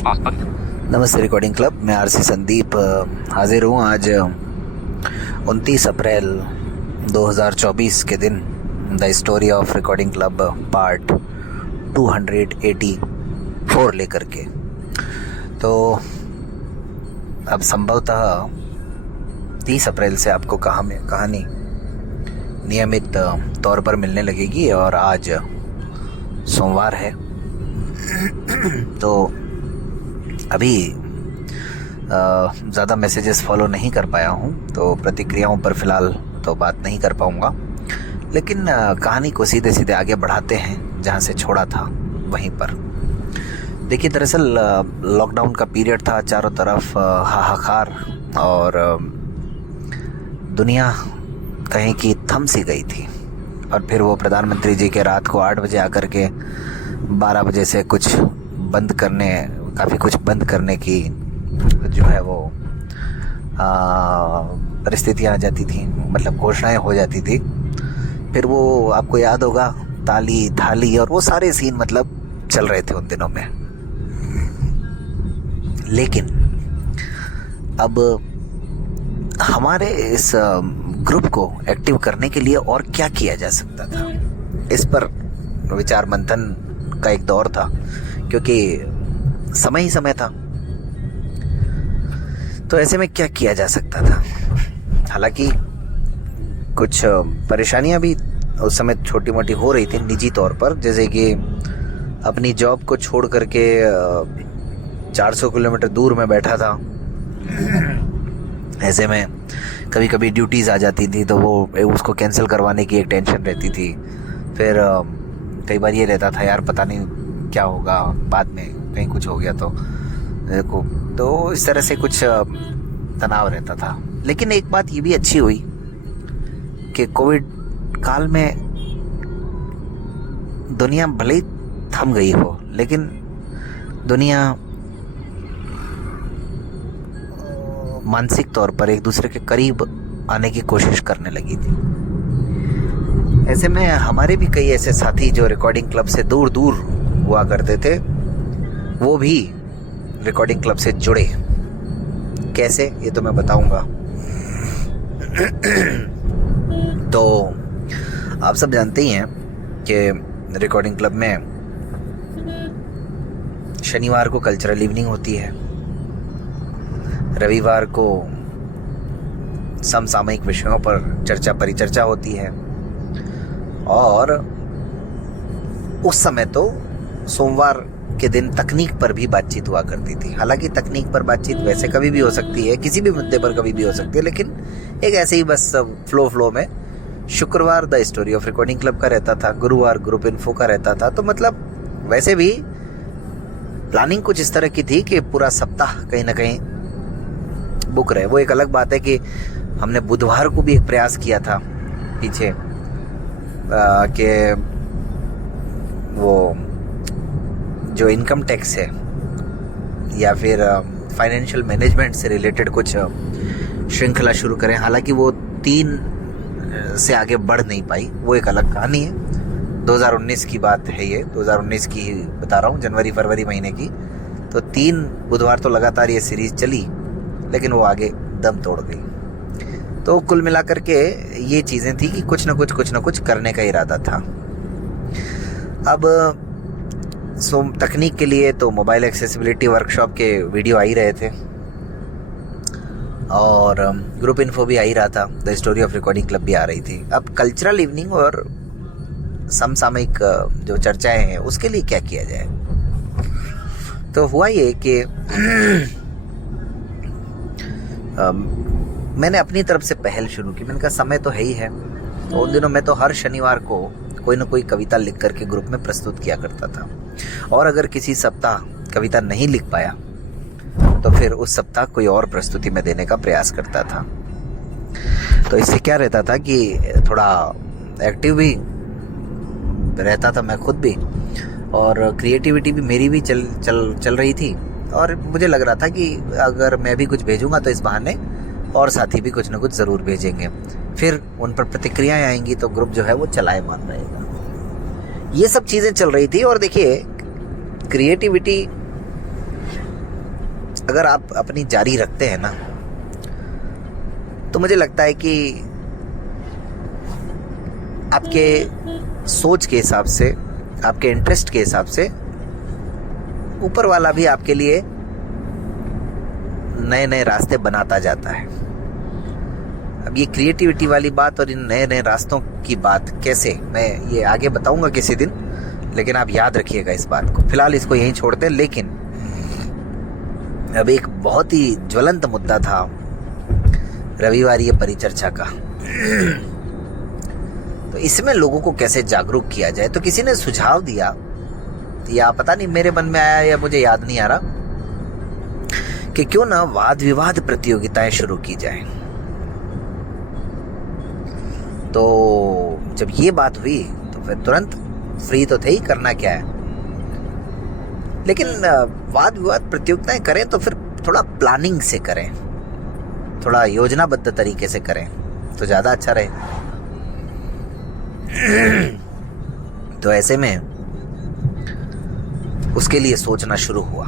नमस्ते recording club. मैं RC Sandeep हाजिर हूँ आज 29 अप्रैल 2024 के दिन the story of recording club part 284 लेकर के। तो अब संभवतः 30 अप्रैल से आपको कहानी नियमित तौर पर मिलने लगेगी और आज सोमवार है। तो अभी ज़्यादा मैसेजेस फॉलो नहीं कर पाया हूँ, तो प्रतिक्रियाओं पर फ़िलहाल तो बात नहीं कर पाऊँगा, लेकिन कहानी को सीधे सीधे आगे बढ़ाते हैं जहाँ से छोड़ा था वहीं पर। देखिए, दरअसल लॉकडाउन का पीरियड था, चारों तरफ हाहाकार और दुनिया कहीं की थम सी गई थी। और फिर वो प्रधानमंत्री जी के रात को 8 बजे आकर के 12 बजे से काफ़ी कुछ बंद करने की जो है वो परिस्थितियाँ आ जाती थी, मतलब घोषणाएं हो जाती थी। फिर वो आपको याद होगा, ताली थाली और वो सारे सीन मतलब चल रहे थे उन दिनों में। लेकिन अब हमारे इस ग्रुप को एक्टिव करने के लिए और क्या किया जा सकता था, इस पर विचार मंथन का एक दौर था, क्योंकि समय ही समय था। तो ऐसे में क्या किया जा सकता था? हालांकि कुछ परेशानियां भी उस समय छोटी मोटी हो रही थी निजी तौर पर, जैसे कि अपनी जॉब को छोड़ करके 400 किलोमीटर दूर में बैठा था। ऐसे में कभी कभी ड्यूटीज़ आ जाती थी, तो वो उसको कैंसिल करवाने की एक टेंशन रहती थी। फिर कई बार ये रहता था, यार पता नहीं क्या होगा बाद में, कहीं कुछ हो गया तो इस तरह से कुछ तनाव रहता था। लेकिन एक बात ये भी अच्छी हुई कि कोविड काल में दुनिया भले ही थम गई हो, लेकिन दुनिया मानसिक तौर पर एक दूसरे के करीब आने की कोशिश करने लगी थी। ऐसे में हमारे भी कई ऐसे साथी जो रिकॉर्डिंग क्लब से दूर दूर हुआ करते थे, वो भी रिकॉर्डिंग क्लब से जुड़े। कैसे, ये तो मैं बताऊंगा। तो आप सब जानते ही हैं कि रिकॉर्डिंग क्लब में शनिवार को कल्चरल इवनिंग होती है, रविवार को समसामयिक विषयों पर परिचर्चा होती है, और उस समय तो सोमवार के दिन तकनीक पर भी बातचीत हुआ करती थी। हालांकि तकनीक पर बातचीत वैसे कभी भी हो सकती है, किसी भी मुद्दे पर कभी भी हो सकती है, लेकिन एक ऐसे ही बस फ्लो में शुक्रवार the story of recording club का रहता था, गुरुवार ग्रुप इन्फो का रहता था। तो मतलब वैसे भी प्लानिंग कुछ इस तरह की थी कि पूरा सप्ताह कहीं ना कहीं बुक रहे। वो एक अलग बात है कि हमने बुधवार को भी एक प्रयास किया था पीछे कि वो जो इनकम टैक्स है या फिर फाइनेंशियल मैनेजमेंट से रिलेटेड कुछ श्रृंखला शुरू करें। हालांकि वो 3 से आगे बढ़ नहीं पाई, वो एक अलग कहानी है। 2019 की बात है, ये 2019 की ही बता रहा हूँ, जनवरी फरवरी महीने की। तो 3 बुधवार तो लगातार ये सीरीज चली, लेकिन वो आगे दम तोड़ गई। तो कुल मिलाकर के ये चीज़ें थी कि कुछ ना कुछ करने का इरादा था। अब तकनीक के लिए तो मोबाइल एक्सेसिबिलिटी वर्कशॉप के वीडियो आ ही रहे थे, और ग्रुप इन्फो भी आ ही रहा था, the story of recording club भी आ रही थी। अब कल्चरल इवनिंग और समसामयिक जो चर्चाएं हैं उसके लिए क्या किया जाए? तो हुआ ये कि मैंने अपनी तरफ से पहल शुरू की। मैंने कहा समय तो है ही है, तो उन दिनों मैं तो हर शनिवार को कोई ना कोई कविता लिख करके ग्रुप में प्रस्तुत किया करता था, और अगर किसी सप्ताह कविता नहीं लिख पाया तो फिर उस सप्ताह कोई और प्रस्तुति में देने का प्रयास करता था। तो इससे क्या रहता था कि थोड़ा एक्टिव भी रहता था मैं खुद भी, और क्रिएटिविटी भी मेरी भी चल रही थी। और मुझे लग रहा था कि अगर मैं भी कुछ भेजूंगा तो इस बहाने और साथी भी कुछ ना कुछ ज़रूर भेजेंगे, फिर उन पर प्रतिक्रियाएं आएंगी तो ग्रुप जो है वो चलाएमान रहेगा। ये सब चीज़ें चल रही थी। और देखिए, क्रिएटिविटी अगर आप अपनी जारी रखते हैं ना, तो मुझे लगता है कि आपके सोच के हिसाब से, आपके इंटरेस्ट के हिसाब से ऊपर वाला भी आपके लिए नए नए रास्ते बनाता जाता है। अब ये क्रिएटिविटी वाली बात और इन नए नए रास्तों की बात कैसे, मैं ये आगे बताऊंगा किसी दिन, लेकिन आप याद रखिएगा इस बात को। फिलहाल इसको यहीं छोड़ते हैं। लेकिन अब एक बहुत ही ज्वलंत मुद्दा था रविवारीय परिचर्चा का। तो इसमें लोगों को कैसे जागरूक किया जाए, तो किसी ने सुझाव दिया, या पता नहीं मेरे मन में आया या मुझे याद नहीं आ रहा, कि क्यों ना वाद विवाद प्रतियोगिताएं शुरू की जाए। तो जब ये बात हुई तो फिर तुरंत फ्री तो थे ही, करना क्या है। लेकिन वाद विवाद प्रतियोगिताएं करें तो फिर थोड़ा प्लानिंग से करें, थोड़ा योजनाबद्ध तरीके से करें तो ज़्यादा अच्छा रहे। तो ऐसे में उसके लिए सोचना शुरू हुआ,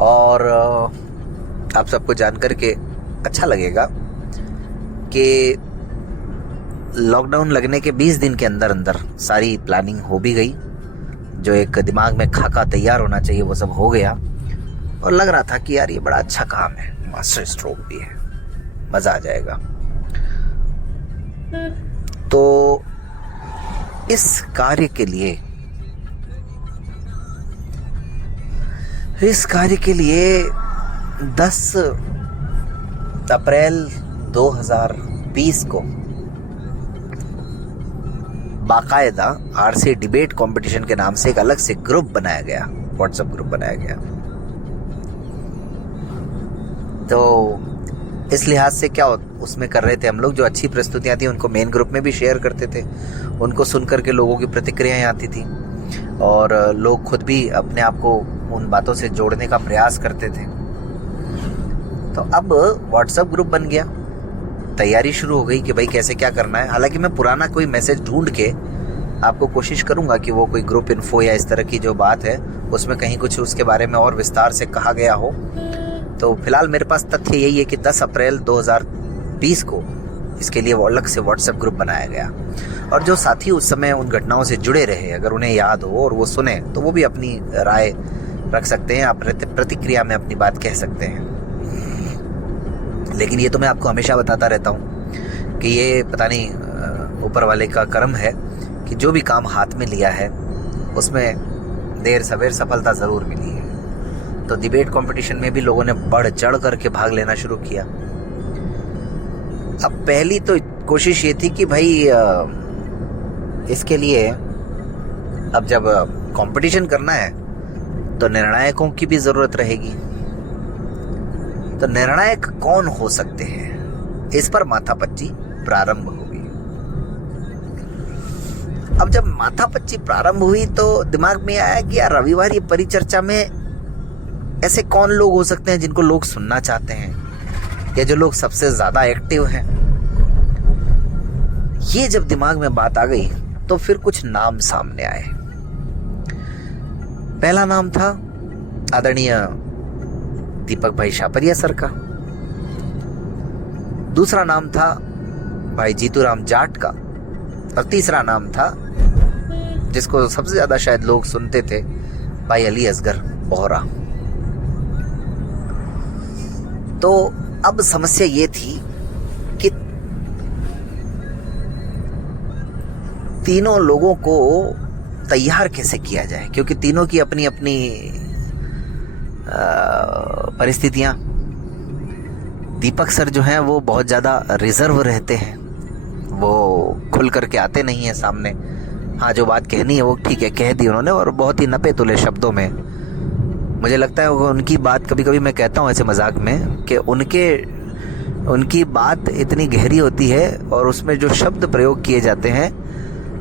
और आप सबको जानकर के अच्छा लगेगा कि लॉकडाउन लगने के 20 दिन के अंदर अंदर सारी प्लानिंग हो भी गई। जो एक दिमाग में खाका तैयार होना चाहिए वो सब हो गया, और लग रहा था कि यार ये बड़ा अच्छा काम है, मास्टर स्ट्रोक भी है, मजा आ जाएगा। तो इस कार्य के लिए 10 अप्रैल 2020 को बाकायदा आरसी डिबेट कंपटीशन के नाम से एक अलग से ग्रुप बनाया गया, व्हाट्सएप ग्रुप बनाया गया। तो इस लिहाज से क्या उसमें कर रहे थे हम लोग, जो अच्छी प्रस्तुतियां थी उनको मेन ग्रुप में भी शेयर करते थे, उनको सुनकर के लोगों की प्रतिक्रियाएं आती थी, और लोग खुद भी अपने आप को उन बातों से जोड़ने का प्रयास करते थे। तो अब व्हाट्सएप ग्रुप बन गया, तैयारी शुरू हो गई कि भाई कैसे क्या करना है। हालांकि मैं पुराना कोई मैसेज ढूंढ के आपको कोशिश करूंगा कि वो कोई ग्रुप इन्फो या इस तरह की जो बात है उसमें कहीं कुछ उसके बारे में और विस्तार से कहा गया हो। तो फिलहाल मेरे पास तथ्य यही है कि 10 अप्रैल 2020 को इसके लिए अलग से व्हाट्सएप ग्रुप बनाया गया, और जो साथी उस समय उन घटनाओं से जुड़े रहे, अगर उन्हें याद हो और वो सुने, तो वो भी अपनी राय रख सकते हैं, आप प्रतिक्रिया में अपनी बात कह सकते हैं। लेकिन ये तो मैं आपको हमेशा बताता रहता हूँ कि ये पता नहीं ऊपर वाले का कर्म है कि जो भी काम हाथ में लिया है उसमें देर सवेर सफलता ज़रूर मिली है। तो डिबेट कंपटीशन में भी लोगों ने बढ़ चढ़ करके भाग लेना शुरू किया। अब पहली तो कोशिश ये थी कि भाई इसके लिए अब जब कंपटीशन करना है तो निर्णायकों की भी ज़रूरत रहेगी। तो निर्णायक कौन हो सकते हैं, इस पर माथापच्ची प्रारंभ हुई। अब जब माथापच्ची प्रारंभ हुई तो दिमाग में आया कि यार रविवार परिचर्चा में ऐसे कौन लोग हो सकते हैं जिनको लोग सुनना चाहते हैं, या जो लोग सबसे ज्यादा एक्टिव हैं। ये जब दिमाग में बात आ गई तो फिर कुछ नाम सामने आए। पहला नाम था आदरणीय दीपक भाई शापरिया सर का, दूसरा नाम था भाई जीतूराम जाट का, और तीसरा नाम था जिसको सबसे ज्यादा शायद लोग सुनते थे, भाई अली असगर बोहरा। तो अब समस्या ये थी कि तीनों लोगों को तैयार कैसे किया जाए, क्योंकि तीनों की अपनी अपनी परिस्थितियां। दीपक सर जो हैं वो बहुत ज़्यादा रिजर्व रहते हैं, वो खुल करके आते नहीं हैं सामने। हाँ, जो बात कहनी है वो ठीक है कह दी उन्होंने, और बहुत ही नपे तुले शब्दों में। मुझे लगता है उनकी बात, कभी कभी मैं कहता हूँ ऐसे मजाक में कि उनकी बात इतनी गहरी होती है और उसमें जो शब्द प्रयोग किए जाते हैं,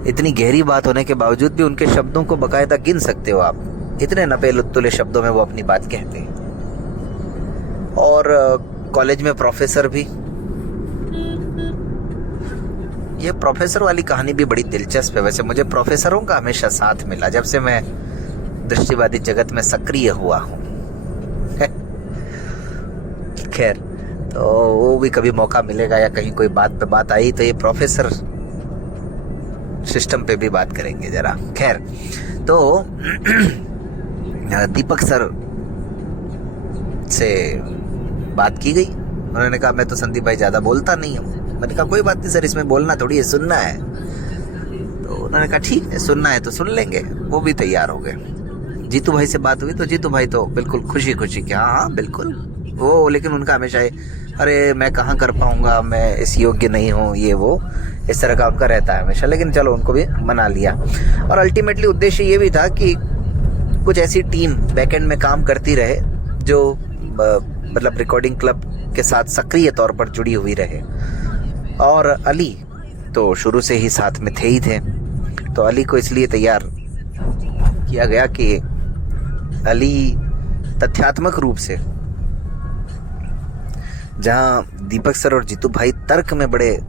इतनी गहरी बात होने के बावजूद भी उनके शब्दों को बाकायदा गिन सकते हो आप, इतने नपे तुले शब्दों में वो अपनी बात कहते हैं। और कॉलेज में प्रोफेसर भी। ये प्रोफेसर वाली कहानी भी बड़ी दिलचस्प है। वैसे मुझे प्रोफेसरों का हमेशा साथ मिला जब से मैं दृष्टिवादी जगत में सक्रिय हुआ हूँ। खैर, तो वो भी कभी मौका मिलेगा या कहीं कोई बात पे बात आई तो ये प्रोफेसर सिस्टम पे भी बात करेंगे जरा। खैर, तो दीपक सर से बात की गई। उन्होंने कहा मैं तो संदीप भाई ज़्यादा बोलता नहीं हूँ। मैंने कहा कोई बात नहीं सर, इसमें बोलना थोड़ी है, सुनना है। तो उन्होंने कहा ठीक है, सुनना है तो सुन लेंगे। वो भी तैयार हो गए। जीतू भाई से बात हुई तो जीतू भाई तो बिल्कुल खुशी खुशी कि हाँ बिल्कुल वो, लेकिन उनका हमेशा अरे मैं कहाँ कर पाऊँगा, मैं इस योग्य नहीं हूँ, ये वो इस तरह का उनका रहता है हमेशा। लेकिन चलो उनको भी मना लिया। और अल्टीमेटली उद्देश्य ये भी था कि कुछ ऐसी टीम बैकएंड में काम करती रहे जो मतलब रिकॉर्डिंग क्लब के साथ सक्रिय तौर पर जुड़ी हुई रहे। और अली तो शुरू से ही साथ में थे ही थे, तो अली को इसलिए तैयार किया गया कि अली तथ्यात्मक रूप से, जहां दीपक सर और जीतू भाई तर्क में बड़े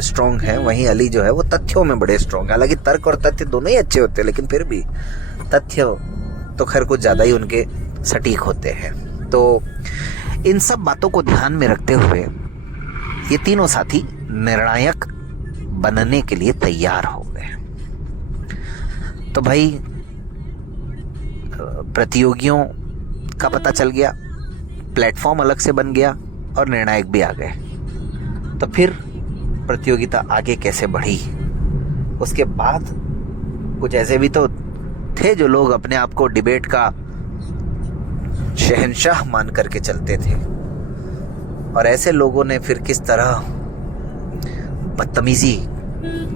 स्ट्रॉन्ग हैं, वहीं अली जो है वो तथ्यों में बड़े स्ट्रॉन्ग है। हालांकि तर्क और तथ्य दोनों ही अच्छे होते हैं, लेकिन फिर भी तथ्य तो खैर कुछ ज़्यादा ही उनके सटीक होते हैं। तो इन सब बातों को ध्यान में रखते हुए ये तीनों साथी निर्णायक बनने के लिए तैयार हो गए। तो भाई प्रतियोगियों का पता चल गया, प्लेटफॉर्म अलग से बन गया और निर्णायक भी आ गए। तो फिर प्रतियोगिता आगे कैसे बढ़ी? उसके बाद कुछ ऐसे भी तो थे जो लोग अपने आप को डिबेट का शहंशाह मान करके चलते थे, और ऐसे लोगों ने फिर किस तरह बदतमीजी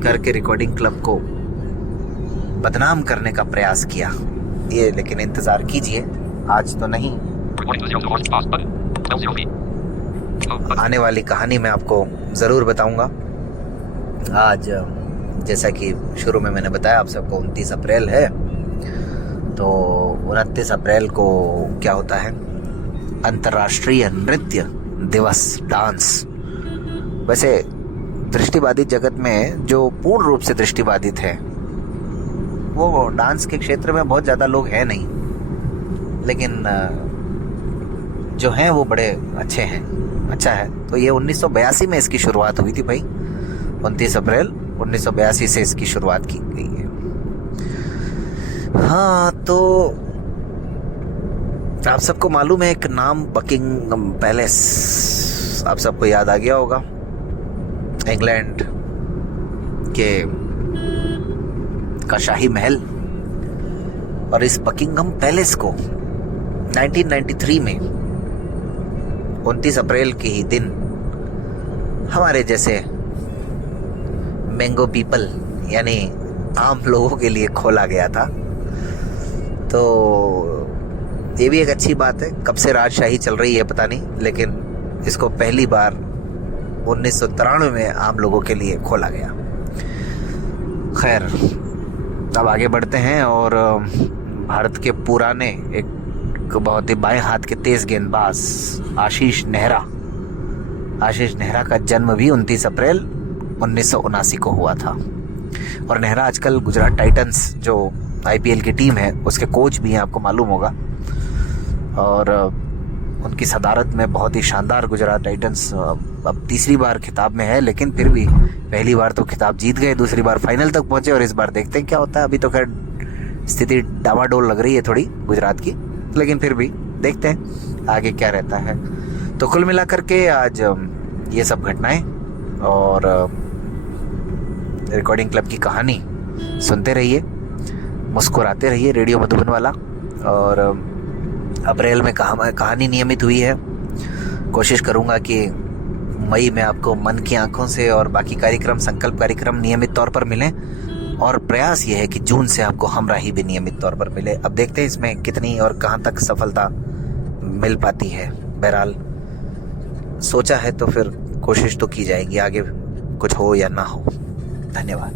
करके रिकॉर्डिंग क्लब को बदनाम करने का प्रयास किया। ये लेकिन इंतजार कीजिए, आज तो नहीं, आने वाली कहानी में आपको ज़रूर बताऊंगा। आज जैसा कि शुरू में मैंने बताया आप सबको 29 अप्रैल है, तो 29 अप्रैल को क्या होता है, अंतर्राष्ट्रीय नृत्य दिवस, डांस। वैसे दृष्टिबाधित जगत में जो पूर्ण रूप से दृष्टिबाधित है वो डांस के क्षेत्र में बहुत ज़्यादा लोग हैं नहीं, लेकिन जो हैं वो बड़े अच्छे हैं, अच्छा है। तो ये 1982 में इसकी शुरुआत हुई थी भाई, 29 अप्रैल 1982 से इसकी शुरुआत की गई है। हाँ, तो आप सबको मालूम है एक नाम बकिंगम पैलेस, आप सबको याद आ गया होगा, इंग्लैंड के का शाही महल। और इस बकिंगम पैलेस को 1993 में 29 अप्रैल के ही दिन हमारे जैसे मैंगो पीपल यानी आम लोगों के लिए खोला गया था। तो ये भी एक अच्छी बात है। कब से राजशाही चल रही है पता नहीं, लेकिन इसको पहली बार 1993 में आम लोगों के लिए खोला गया। खैर, अब आगे बढ़ते हैं और भारत के पुराने एक बहुत ही बाएं हाथ के तेज गेंदबाज आशीष नेहरा का जन्म भी 29 अप्रैल 1979 को हुआ था। और नेहरा आजकल गुजरात टाइटंस जो IPL की टीम है उसके कोच भी हैं, आपको मालूम होगा। और उनकी सदारत में बहुत ही शानदार गुजरात टाइटंस अब तीसरी बार खिताब में है, लेकिन फिर भी पहली बार तो खिताब जीत गए, दूसरी बार फाइनल तक पहुंचे, और इस बार देखते हैं क्या होता है। अभी तो खैर स्थिति डामाडोल लग रही है थोड़ी गुजरात की, लेकिन फिर भी देखते हैं आगे क्या रहता है। तो कुल मिलाकर के आज ये सब घटनाएं और रिकॉर्डिंग क्लब की कहानी सुनते रहिए, मुस्कुराते रहिए, रेडियो मधुबन वाला। और अप्रैल में कहानी नियमित हुई है। कोशिश करूंगा कि मई में आपको मन की आंखों से और बाकी कार्यक्रम, संकल्प कार्यक्रम नियमित तौर पर मिलें, और प्रयास ये है कि जून से आपको हमराही भी नियमित तौर पर मिले। अब देखते हैं इसमें कितनी और कहां तक सफलता मिल पाती है। बहरहाल सोचा है तो फिर कोशिश तो की जाएगी, आगे कुछ हो या ना हो। धन्यवाद।